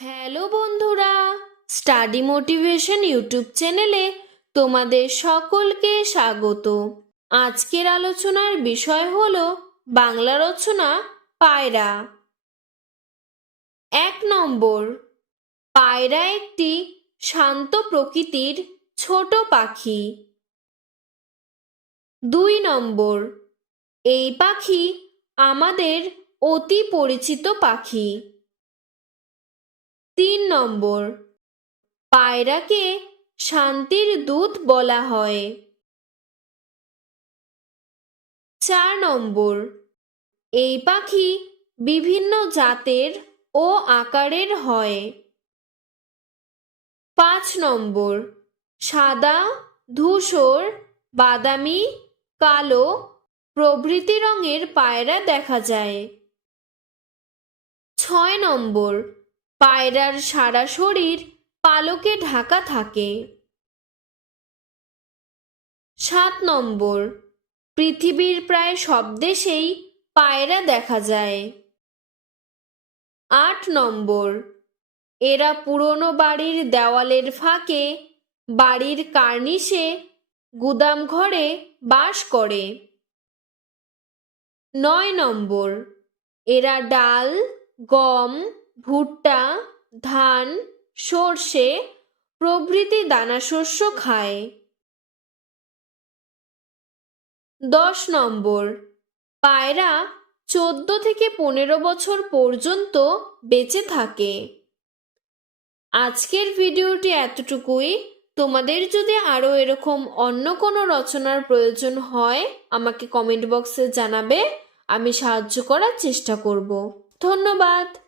Hello বন্ধুরা study motivation YouTube চ্যানেলে তোমাদের সকলকে স্বাগত। আজকের আলোচনার বিষয় হল বাংলা রচনা পায়রা। এক নম্বর, পায়রা একটি শান্ত প্রকৃতির ছোট পাখি। দুই নম্বর, এই পাখি আমাদের অতি পরিচিত পাখি। তিন নম্বর। পায়রাকে শান্তির দূত বলা হয়। চার নম্বর। এই পাখি বিভিন্ন জাতের ও আকারের হয়। পাঁচ নম্বর। সাদা, ধূসর, বাদামি, কালো প্রভৃতি রঙের পায়রা দেখা যায়। ছয় নম্বর। পায়রার সারা শরীর পালকে ঢাকা থাকে। সাত নম্বর, পৃথিবীর প্রায় সব দেশেই পায়রা দেখা যায়। আট নম্বর, এরা পুরনো বাড়ির দেওয়ালের ফাঁকে বাড়ির কার্নিশে গুদাম ঘরে বাস করে। নয় নম্বর, এরা ডাল, গম ভুট্টা, ধান, সর্ষে প্রভৃতি দানাশস্য খায়। দশ নম্বর, পায়রা চোদ্দ থেকে পনেরো বছর পর্যন্ত বেঁচে থাকে। আজকের ভিডিওটি এতটুকুই। তোমাদের যদি আরও এরকম অন্য কোনো রচনার প্রয়োজন হয়, আমাকে কমেন্ট বক্সে জানাবে। আমি সাহায্য করার চেষ্টা করব। ধন্যবাদ।